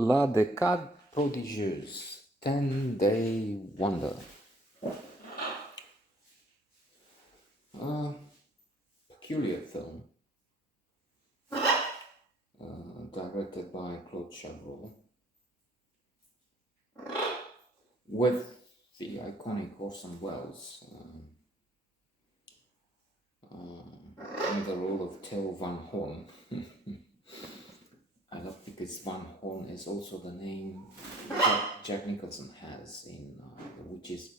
La Décade Prodigieuse, 10-Day Wonder. A peculiar film, directed by Claude Chabrol, with the iconic Orson Welles in the role of Theo Van Horn. I love because Van Horn is also the name that Jack Nicholson has in The Witches.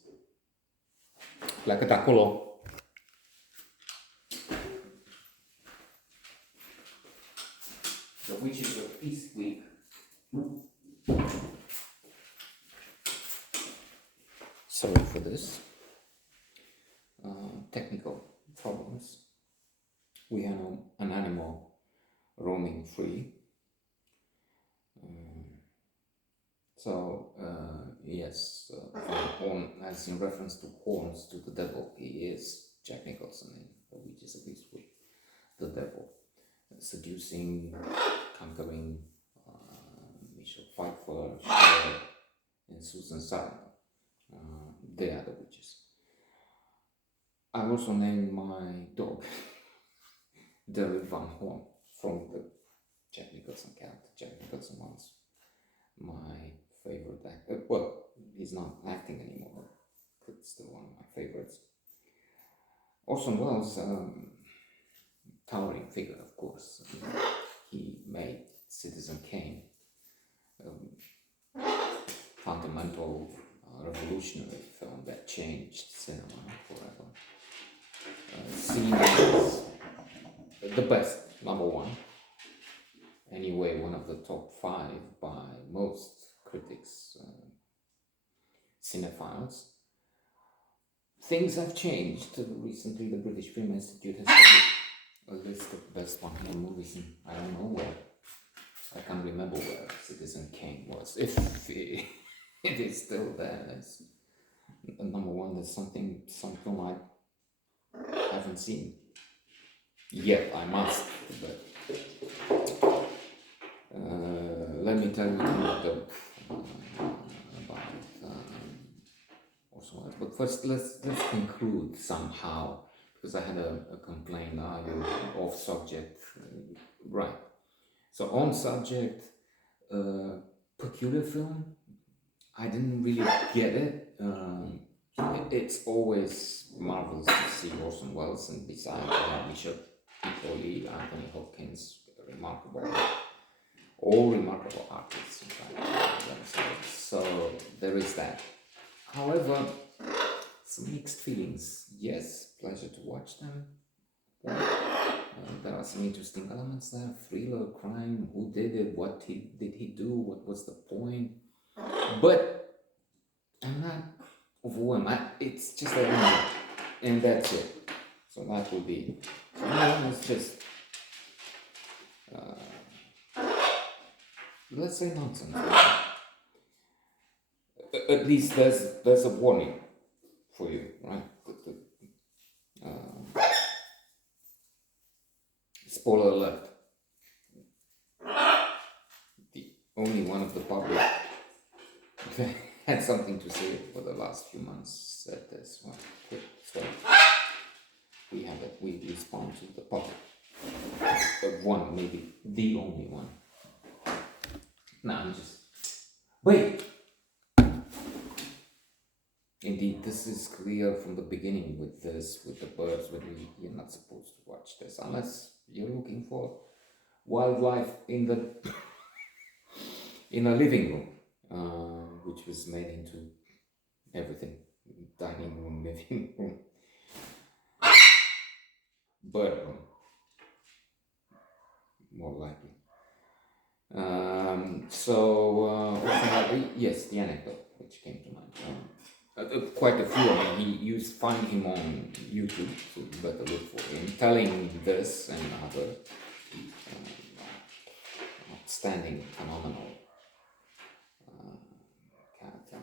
Plăcăt acolo. The Witches of Eastwick. Sorry for this. Technical problems. We have an animal roaming free. Yes, Van Horn, as in reference to horns to the devil, he is Jack Nicholson in The Witches of Eastwick, the devil, seducing, conquering Michelle Pfeiffer, Cher, and Susan Sarandon. They are the witches. I also named my dog Derek Van Horn from the Jack Nicholson character. Jack Nicholson was my favorite actor. Well, he's not acting anymore, but it's still one of my favorites. Orson Welles, towering figure, of course. He made Citizen Kane, fundamental, revolutionary film that changed cinema forever. Seen as the best, number one. Anyway, one of the top 5 by most critics, cinephiles. Things have changed. Recently, the British Film Institute has done a list of best 100 movies, and I don't know where. I can't remember where Citizen Kane was. If it is still there, it's number one. There's something I haven't seen yet. I must, but. Let me tell you about Orson Welles. But first, let's conclude somehow, because I had a complaint. You're off subject, right? So on subject, peculiar film. I didn't really get it. It's always marvelous to see Orson Welles, and besides, Bishop, equally Anthony Hopkins, all remarkable artists, in fact, themselves. So there is that. However, some mixed feelings. Yes, pleasure to watch them. There are some interesting elements there: thriller, crime, who did it, what did he do, what was the point. But I'm not overwhelmed. It's just a movie, and that's it. So that will be. It's just. Let's say nonsense. At least there's a warning for you, right? Spoiler alert. The only one of the public that had something to say for the last few months said this one. So we have it. We respond to the public. One, maybe the only one. No, I'm just. Wait! Indeed, this is clear from the beginning with the birds, but you're not supposed to watch this unless you're looking for wildlife in the in a living room, which was made into everything: dining room, living room, bird room, more likely. Yes, the anecdote which came to mind. Quite a few. I mean, you find him on YouTube, so you better look for him telling this and other outstanding, phenomenal character.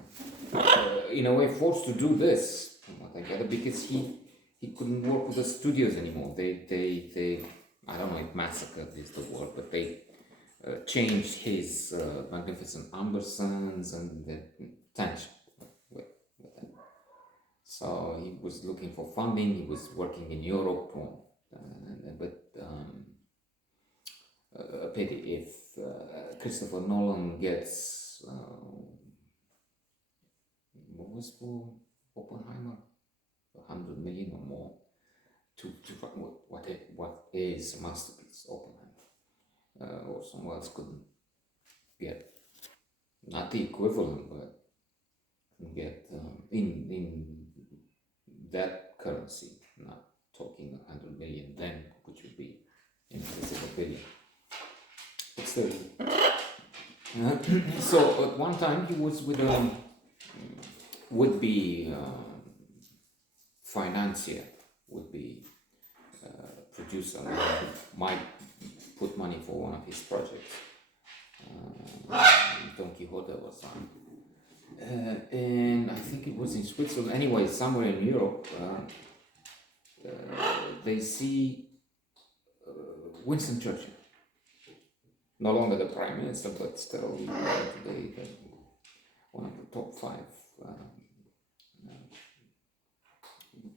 In a way, forced to do this, because he couldn't work with the studios anymore. They I don't know if massacred is the word, but they changed his magnificent ambersons and the tension with them. So he was looking for funding. He was working in Europe, but a pity if Christopher Nolan gets what was for Oppenheimer, 100 million or more to what is a masterpiece, Oppenheimer, or someone else couldn't get, not the equivalent, but get in that currency, not talking 100 million then, which would be in excess of a billion. But still, so at one time he was with a would-be financier, would-be producer, who might put money for one of his projects. Don Quixote was on. And I think it was in Switzerland, anyway, somewhere in Europe, they see Winston Churchill. No longer the Prime Minister, but still today one of the top 5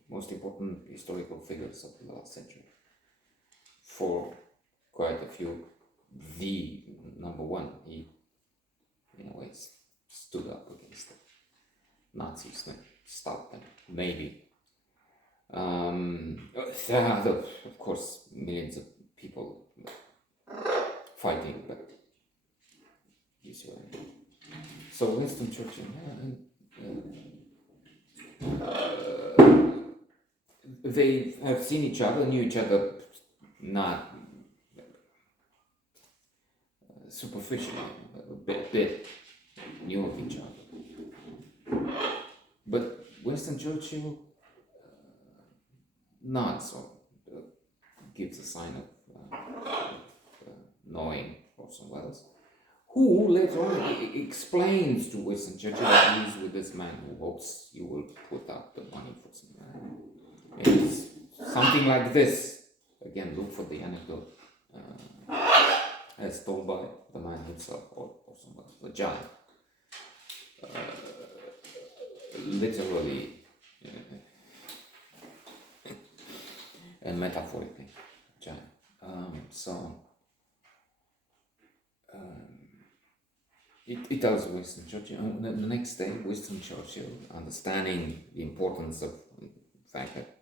most important historical figures of the last century. For quite a few, the number one, he in a way stood up against the Nazis and stopped them, maybe. There are, of course, millions of people fighting, but you see what I mean. So Winston Churchill, they have seen each other, knew each other, not superficially, a bit knew of each other. But Winston Churchill nods or gives a sign of knowing Orson Welles, who later on explains to Winston Churchill that he's with this man who hopes you will put up the money for some. It's something like this. Again, look for the anecdote as told by the man himself, Orson Welles, the giant. Literally and metaphorically, giant. It tells Winston Churchill. The next day, Winston Churchill, understanding the importance of the fact that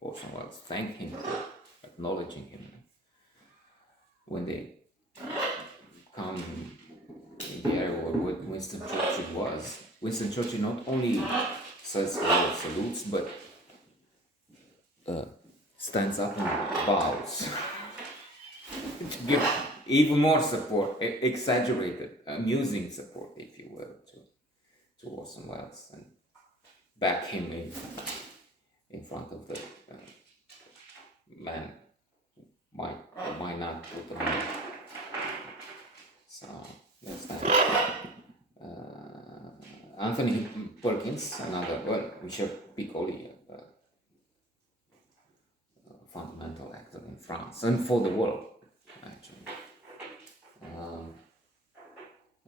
Orson Welles thanked him for acknowledging him. When they come in the area where Winston Churchill was, Winston Churchill not only says hello, salutes, but stands up and bows to give even more support, exaggerated, amusing support, if you will, to Orson Welles, and back him in front of the man might or might not put the money. So that's that. Anthony Perkins, another, Michel Piccoli, a fundamental actor in France and for the world, actually.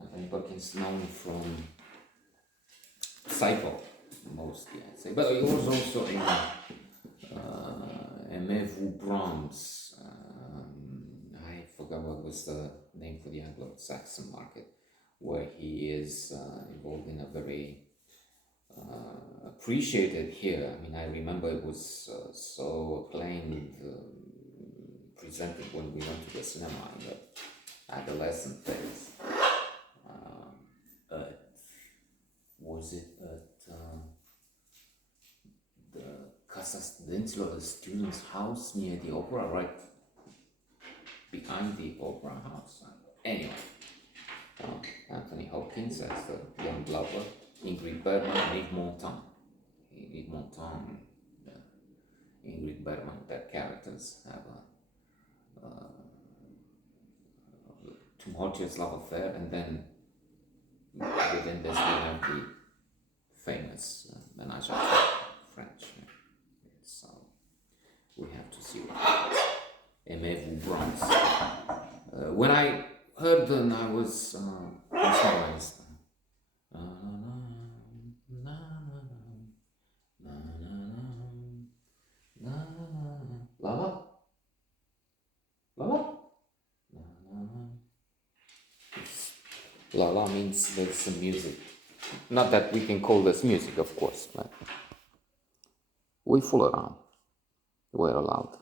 Anthony Perkins, known from Psycho, mostly, I'd say, but he was also in Aimez-vous Brahms. I forgot what was the name for the Anglo-Saxon market, where he is involved in a very appreciated here. I mean, I remember it was so acclaimed, presented when we went to the cinema in the adolescent phase. Was it at the Insular Students' House near the Opera, right behind the Opera House? Anyway, Anthony Hopkins as the young lover, Ingrid Bergman, and Yves Montand. Yves Montand, Ingrid Bergman, their characters have a tumultuous love affair, and then within this we have the famous menage a trois French. So we have to see what happens. Aimez-vous Brahms, When I heard them, I was mesmerized. Lava? Lava? La la means there's some music. Not that we can call this music, of course, but we fool around. We're allowed.